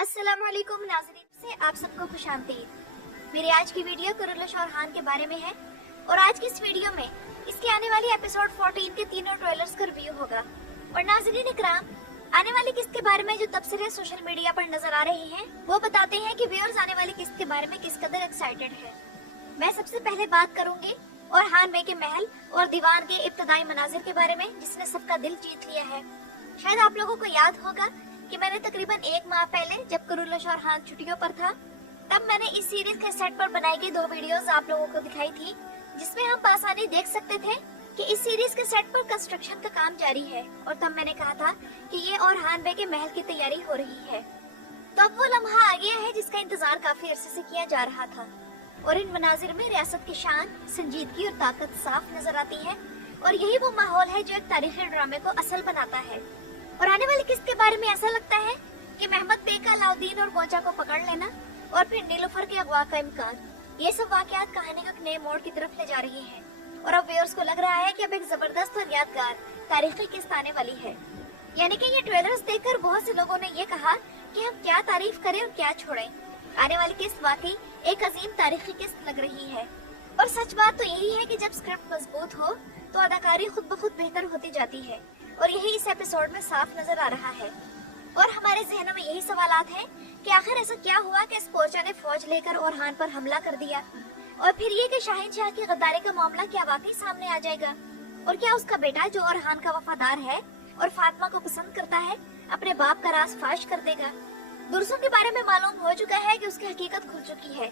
अस्सलाम वालेकुम नाज़रीन, से आप सबको खुशामदीद। मेरी आज की वीडियो कुरुल्लुश और हान के बारे में है और आज की इस वीडियो में इसके आने वाली एपिसोड 14 के तीनों ट्रेलर्स का रिव्यू होगा। और नाज़रीन इकराम, आने वाली किस्त के बारे में जो तबसरे सोशल मीडिया पर नजर आ रहे हैं वो बताते हैं कि व्यूअर्स आने वाली किस्त के बारे में किस कदर एक्साइटेड है। मैं सबसे पहले बात करूंगी और हान बे के महल और दीवार के इब्तदाई मनाजिर के बारे में जिसने सबका दिल जीत लिया है। शायद आप लोगों को याद होगा कि मैंने तकरीबन 1 माह पहले जब कुरुल्लुश और हान छुट्टियों पर था तब मैंने इस सीरीज के सेट पर बनाई गई 2 वीडियोस आप लोगों को दिखाई थी, जिसमें हम आसानी देख सकते थे कि इस सीरीज के सेट पर कंस्ट्रक्शन का काम जारी है। और तब मैंने कहा था कि ये और हान बे के महल की तैयारी हो रही है। तो अब वो लम्हा आ गया है जिसका इंतजार काफी अरसे से किया जा रहा था। और इन मनाजिर में रियासत की शान, संजीदगी और ताकत साफ नजर आती है और यही वो माहौल है जो एक तारीखी ड्रामे को असल बनाता है। और आने वाली किस्त के बारे में ऐसा लगता है कि महमद बे का अलाउद्दीन और गोचा को पकड़ लेना और फिर नीलुफर के अगवा का इम्कान, ये सब वाकयात कहानी को एक नए मोड़ की तरफ ले जा रही है। और अब व्यूअर्स को लग रहा है कि अब एक जबरदस्त और यादगार तारीखी किस्त आने वाली है। यानी कि ये ट्रेलर्स देखकर बहुत से लोगों ने ये कहा कि हम क्या तारीफ करें और क्या छोड़ें। आने वाली किस्त वाकई एक अजीम तारीखी किस्त लग रही है। और सच बात तो यही है कि जब स्क्रिप्ट मजबूत हो तो अदाकारी खुद ब खुद बेहतर होती जाती है और यही इस एपिसोड में साफ नजर आ रहा है। और हमारे जहनों में यही सवालात हैं कि आखिर ऐसा क्या हुआ कि स्पोर्चा ने फौज लेकर ओरहान पर हमला कर दिया, और फिर ये कि शाहीन शाह की गद्दारी का मामला क्या वाकई सामने आ जाएगा, और क्या उसका बेटा जो ओरहान का वफादार है और फातिमा को पसंद करता है अपने बाप का राज फाश कर देगा। दुरसों के बारे में मालूम हो चुका है कि उसकी हकीकत खुल चुकी है,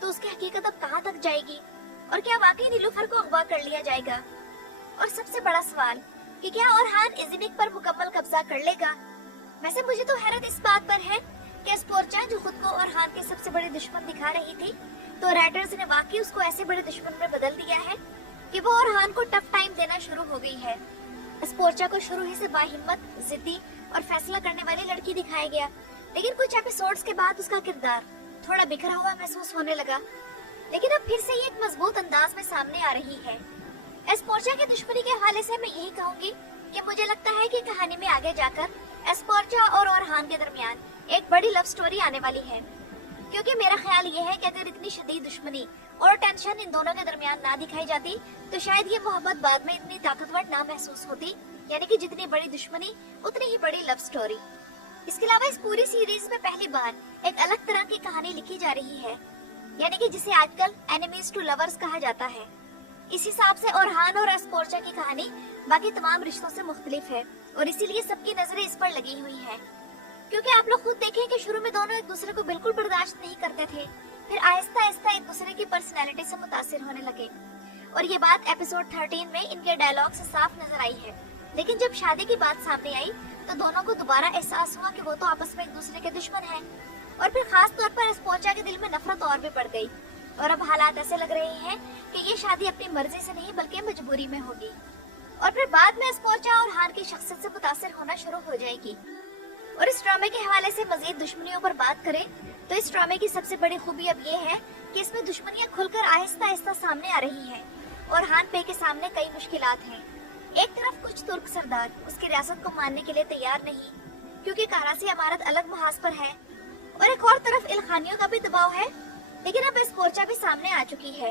तो उसकी हकीकत अब कहाँ तक जाएगी और क्या वाकई नीलुफर को अगवा कर लिया जाएगा। और सबसे बड़ा सवाल कि क्या ओरहान इज़निक पर मुकम्मल कब्जा कर लेगा। वैसे मुझे तो हैरत इस बात पर है कि स्पोर्चा जो खुद को ओरहान के सबसे बड़े दुश्मन दिखा रही थी, तो राइटर्स ने वाकई उसको ऐसे बड़े दुश्मन में बदल दिया है कि वो ओरहान को टफ टाइम देना शुरू हो गई है। स्पोर्चा को शुरू ही से बाहिम्मत, जिद्दी और फैसला करने वाली लड़की दिखाया गया, लेकिन कुछ एपिसोड्स के बाद उसका किरदार थोड़ा बिखरा हुआ महसूस होने लगा। लेकिन अब फिर से ये एक मजबूत अंदाज में सामने आ रही है। स्पोर्चा की दुश्मनी के हवाले से मैं यही कहूंगी कि मुझे लगता है कि कहानी में आगे जाकर स्पोर्चा और ओरहान के दरमियान एक बड़ी लव स्टोरी आने वाली है, क्योंकि मेरा ख्याल ये है कि अगर इतनी शदीद दुश्मनी और टेंशन इन दोनों के दरमियान ना दिखाई जाती तो शायद ये मोहब्बत बाद में इतनी ताकतवर ना महसूस होती। यानी कि जितनी बड़ी दुश्मनी उतनी ही बड़ी लव स्टोरी। इसके अलावा इस पूरी सीरीज में पहली बार एक अलग तरह की कहानी लिखी जा रही है, यानी कि जिसे आजकल एनिमीज टू लवर्स कहा जाता है। इस हिसाब से ओरहान और स्पोर्चा की कहानी बाकी तमाम रिश्तों से मुख्तलिफ है और इसीलिए सबकी नजरें इस पर लगी हुई हैं। क्योंकि आप लोग खुद देखें कि शुरू में दोनों एक दूसरे को बिल्कुल बर्दाश्त नहीं करते थे, फिर आहिस्ता आहिस्ता एक दूसरे की पर्सनैलिटी से मुतासिर होने लगे। और ये बात एपिसोड 13 में इनके डायलॉग से साफ नजर आई है। लेकिन जब शादी की बात सामने आई तो दोनों को दोबारा एहसास हुआ कि वो तो आपस में एक दूसरे के दुश्मन हैं। और फिर खास तौर पर स्पोर्चा के दिल में नफरत और भी बढ़ गई और अब हालात ऐसे लग रहे हैं कि ये शादी अपनी मर्जी से नहीं बल्कि मजबूरी में होगी। और फिर बाद में स्पोर्चा और हान की शख्सियत से मुतासिर होना शुरू हो जाएगी। और इस ड्रामे के हवाले से मजीद दुश्मनियों पर बात करें तो इस ड्रामे की सबसे बड़ी खूबी अब ये है कि इसमें दुश्मनियां खुलकर आहिस्ता आहिस्ता सामने आ रही हैं और हान बे के सामने कई मुश्किलात हैं। एक तरफ कुछ तुर्क सरदार उसकी रियासत को मानने के लिए तैयार नहीं, क्योंकि कराची अमारत अलग महाज पर है, और एक और तरफ इल्खानियों का भी दबाव है। लेकिन अब स्पोर्चा भी सामने आ चुकी है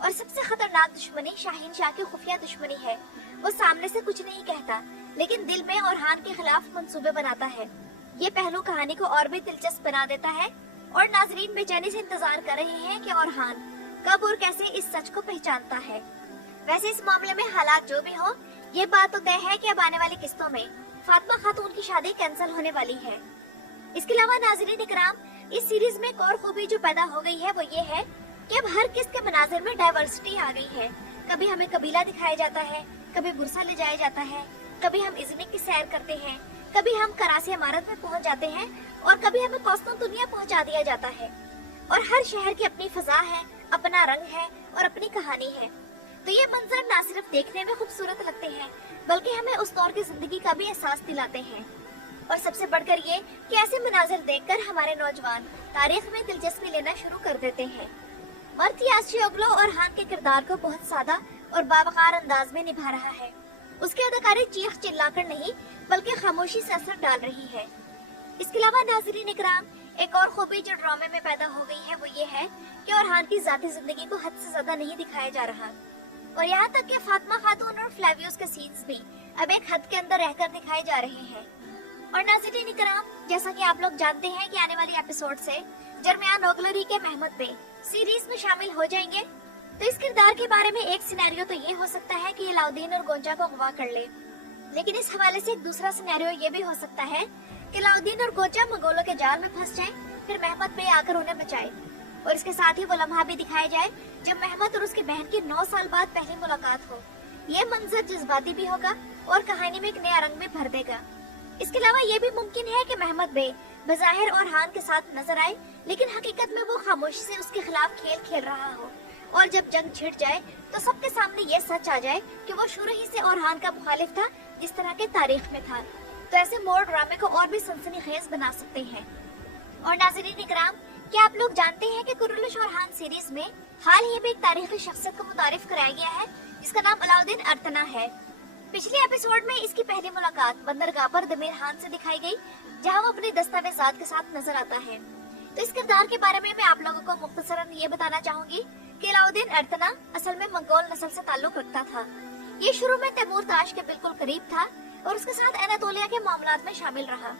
और सबसे खतरनाक दुश्मनी शाहीन शाह की खुफिया दुश्मनी है। वो सामने से कुछ नहीं कहता लेकिन दिल में ओरहान के खिलाफ मंसूबे बनाता है। ये पहलू कहानी को और भी दिलचस्प बना देता है और नाजरीन बेचैनी से इंतजार कर रहे हैं कि ओरहान कब और कैसे इस सच को पहचानता है। वैसे इस मामले में हालात जो भी हो, ये बात तो तय है कि अब आने वाली किस्तों में फातिमा खातून की शादी कैंसिल होने वाली है। इसके अलावा नाजरीन इकराम, इस सीरीज में एक और खूबी जो पैदा हो गई है वो ये है कि अब हर किस्त के मनाजिर में डाइवर्सिटी आ गई है। कभी हमें कबीला दिखाया जाता है, कभी बुरसा ले जाया जाता है, कभी हम इज़निक की सैर करते हैं, कभी हम कराची इमारत में पहुंच जाते हैं और कभी हमें कौस्तों दुनिया पहुंचा दिया जाता है। और हर शहर की अपनी फजा है, अपना रंग है और अपनी कहानी है। तो ये मंजर न सिर्फ देखने में खूबसूरत लगते हैं बल्कि हमें उस दौर की जिंदगी का भी एहसास दिलाते हैं। और सबसे बढ़कर ये कि ऐसे मनाजिर देखकर हमारे नौजवान तारीख में दिलचस्पी लेना शुरू कर देते हैं। मर्ती यासियोग्लो और हान के किरदार को बहुत सादा और बावकार अंदाज में निभा रहा है। उसकी अदाकारी चीख चिल्लाकर नहीं बल्कि खामोशी से असर डाल रही है। इसके अलावा नाज़रीन इकराम, एक और खूबी जो ड्रामे में पैदा हो गई है वो ये है कि orhan की जाती जिंदगी को हद से ज्यादा नहीं दिखाया जा रहा, और यहाँ तक कि फातिमा खातून और फ्लेवियस के सीन्स भी अब एक हद के अंदर रहकर दिखाए जा रहे हैं। और नाज़रीन इकराम, जैसा कि आप लोग जानते हैं कि आने वाली एपिसोड से जरमियान ओगलरी के महमद बे सीरीज में शामिल हो जाएंगे, तो इस किरदार के बारे में एक सिनेरियो तो ये हो सकता है कि अलाउद्दीन और गोंजा को अगवा कर ले, लेकिन इस हवाले से एक दूसरा सिनेरियो ये भी हो सकता है कि अलाउद्दीन और गोंजा मंगोलों के जाल में फंस जाएं, फिर महमद बे आकर उन्हें बचाए। और इसके साथ ही वो लम्हा भी दिखाया जाए जब महमद और उसकी बहन की 9 साल बाद पहली मुलाकात हो। ये मंजर जज्बाती भी होगा और कहानी में एक नया रंग भी भर देगा। इसके अलावा ये भी मुमकिन है कि महमद बे बज़ाहिर orhan के साथ नजर आए, लेकिन हकीकत में वो खामोशी से उसके खिलाफ खेल खेल रहा हो, और जब जंग छिड़ जाए तो सबके सामने ये सच आ जाए कि वो शुरू ही से orhan का मुखालिफ था, जिस तरह के तारीख में था। तो ऐसे मोड़ ड्रामे को और भी सनसनीखेज बना सकते हैं। और नाज़रीन इकराम, क्या आप लोग जानते हैं कि कुरुलुश orhan सीरीज में हाल ही में एक तारीखी शख्सियत को मुतारिफ कराया गया है, जिसका नाम अलाउद्दीन अर्तना है। पिछले एपिसोड में इसकी पहली मुलाकात बंदरगाह पर दमीर खान से दिखाई गई, जहां वो अपने दस्तावेजात के साथ नजर आता है। तो इस किरदार के बारे में मैं आप लोगों को मुख्तसरन ये बताना चाहूंगी कि अलाउद्दीन अर्तना असल में मंगोल नस्ल से ताल्लुक रखता था। ये शुरू में तैमूर ताश के बिल्कुल करीब था और उसके साथ एनातोलिया के मामलात में शामिल रहा,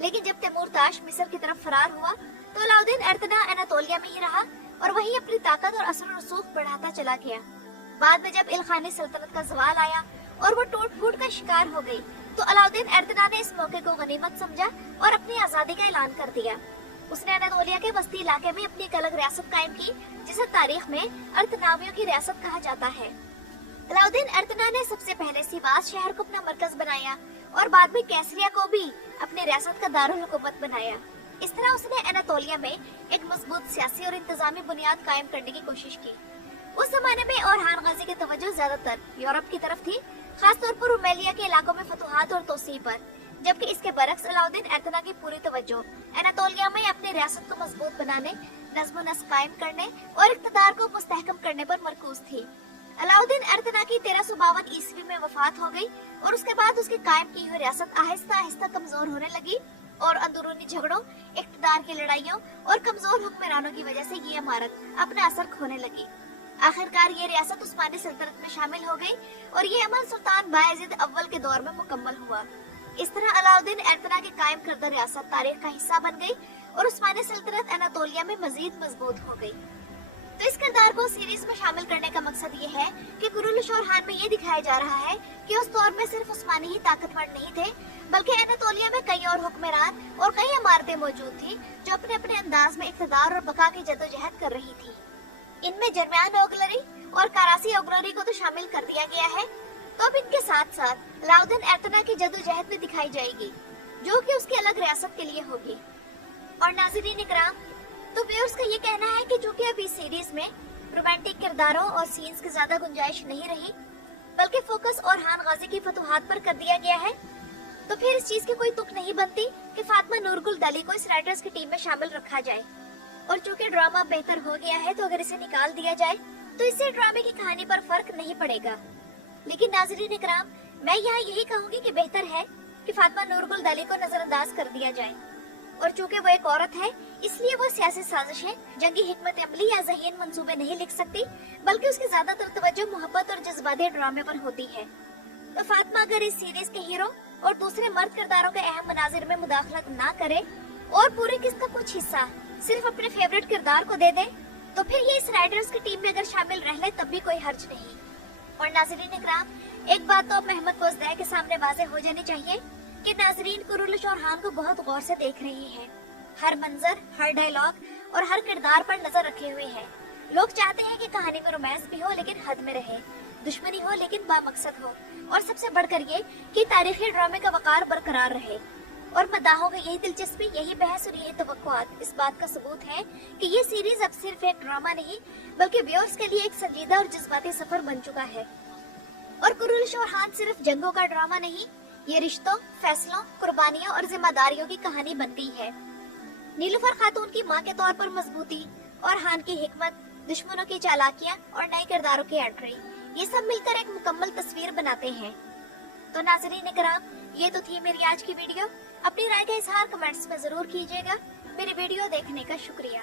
लेकिन जब तैमूर ताश मिस्र की तरफ फरार हुआ तो अलाउद्दीन अर्तना एनातोलिया में ही रहा और वही अपनी ताकत और असर रसूख बढ़ाता चला गया। बाद में जब इल्खानी सल्तनत का ज़वाल आया और वो टूट फूट का शिकार हो गई, तो अलाउद्दीन अर्तना ने इस मौके को गनीमत समझा और अपनी आजादी का ऐलान कर दिया। उसने अनातोलिया के वस्ती इलाके में अपनी एक अलग रियासत कायम की, जिसे तारीख में अर्तनावियों की रियासत कहा जाता है। अलाउद्दीन अर्तना ने सबसे पहले सिवास शहर को अपना मरकज बनाया और बाद में कैसरिया को भी अपनी रियासत का दारुल हुकूमत बनाया। इस तरह उसने अनातोलिया में एक मजबूत सियासी और इंतजामी बुनियाद कायम करने की कोशिश की। उस जमाने में orhan गाजी की तवज्जो ज्यादातर यूरोप की तरफ थी, खासतौर पर रुमेलिया के इलाकों में फतुहात और तोसी पर, जबकि इसके बरक्स अलाउद्दीन अर्तना की पूरी तवज्जो अनातोलिया में अपनी रियासत को मजबूत बनाने, नज़्म व नस्क कायम करने और इक़्तिदार को मुस्तहकम करने पर मरकूज थी। अलाउद्दीन अर्तना की 1352 ईस्वी में वफात हो गई और उसके बाद उसकी कायम की हुई रियासत आहिस्ता आहिस्ता कमजोर होने लगी, और अंदरूनी झगड़ों, इक़्तिदार की लड़ाइयों और कमजोर हुक्मरानों की वजह से ये इमारत अपना असर खोने लगी। आखिरकार ये रियासत उस्मानी सल्तनत में शामिल हो गई और ये अमल सुल्तान बायज़ीद अव्वल के दौर में मुकम्मल हुआ। इस तरह अलाउद्दीन अर्तना की कायम करदा रियासत तारीख का हिस्सा बन गई और उस्मानी सल्तनत अनातोलिया में मजीद मजबूत हो गई। तो इस किरदार को सीरीज में शामिल करने का मकसद ये है कि कुरुलुश orhan में ये दिखाया जा रहा है कि उस दौर में सिर्फ उस्मानी ही ताकतवर नहीं थे, बल्कि अनातोलिया में कई और हुक्मरान और कई इमारतें मौजूद थी जो अपने अपने अंदाज में इक़्तिदार और बका की जद्दोजहद कर रही थी। इनमें जरमियान ओगलरी और करासी ओगलरी को तो शामिल कर दिया गया है, तो अब इनके साथ साथ अलाउद्दीन अर्तना की जद्दोजहद भी दिखाई जाएगी, जो कि उसकी अलग रियासत के लिए होगी। और नाज़रीन इकराम, तो व्यूअर्स का ये कहना है कि चूंकि अब इस सीरीज में रोमांटिक किरदारों और सीन्स की ज्यादा गुंजाइश नहीं रही, बल्कि फोकस orhan गाजी की फतुहात पर कर दिया गया है, तो फिर इस चीज की कोई तुक नहीं बनती कि फातिमा नूरगुल दली को इस राइटर्स की टीम में शामिल रखा जाए। और चूंकि ड्रामा बेहतर हो गया है, तो अगर इसे निकाल दिया जाए तो इससे ड्रामे की कहानी पर फर्क नहीं पड़ेगा। लेकिन नाज़रीन इकराम, मैं यहाँ यही कहूँगी कि बेहतर है कि फातिमा नूरगुल दली को नजरअंदाज कर दिया जाए। और चूंकि वो एक औरत है, इसलिए वो सियासी साजिशें, जंगी हिकमत अमली या ज़हीन मंसूबे नहीं लिख सकती, बल्कि उसकी ज्यादातर तवज्जो मोहब्बत और जज्बाती ड्रामे पर होती है। तो फातिमा अगर इस सीरीज के हीरो और दूसरे मर्द किरदारों के अहम मनाजिर में मुदाखलत ना करे और पूरी किस्त का कुछ हिस्सा सिर्फ अपने फेवरेट किरदार को दे दे, तो फिर ये इस राइटर्स की टीम में अगर शामिल रह ले तब भी कोई हर्ज नहीं। और नाज़रीन इकराम, एक बात तो अब महमद बोजदाई के सामने वाज़ेह हो जानी चाहिए कि नाज़रीन कुरुलुश orhan को बहुत गौर से देख रहे हैं। हर मंजर, हर डायलॉग और हर किरदार पर नजर रखे हुए हैं। लोग चाहते हैं कि कहानी में रोमांस भी हो लेकिन हद में रहे, दुश्मनी हो लेकिन बामकसद हो, और सबसे बढ़कर ये कि तारीखी ड्रामे का वकार बरकरार रहे। और मदाहों की यही दिलचस्पी, यही बहस और यही तवक्कुआत इस बात का सबूत है कि ये सीरीज अब सिर्फ एक ड्रामा नहीं, बल्कि व्यूअर्स के लिए एक संजीदा और जज्बाती सफर बन चुका है। और कुरुलुश orhan सिर्फ जंगों का ड्रामा नहीं, ये रिश्तों, फैसलों, कुर्बानियों और जिम्मेदारियों की कहानी बन गई है। नीलूफर खातून की माँ के तौर पर मजबूती, orhan की हिकमत, दुश्मनों की चालाकियाँ और नए किरदारों की एंट्री, ये सब मिलकर एक मुकम्मल तस्वीर बनाते हैं। तो नाज़रीन इकराम, ये तो थी मेरी आज की वीडियो। अपनी राय का इजहार कमेंट्स में जरूर कीजिएगा। मेरी वीडियो देखने का शुक्रिया।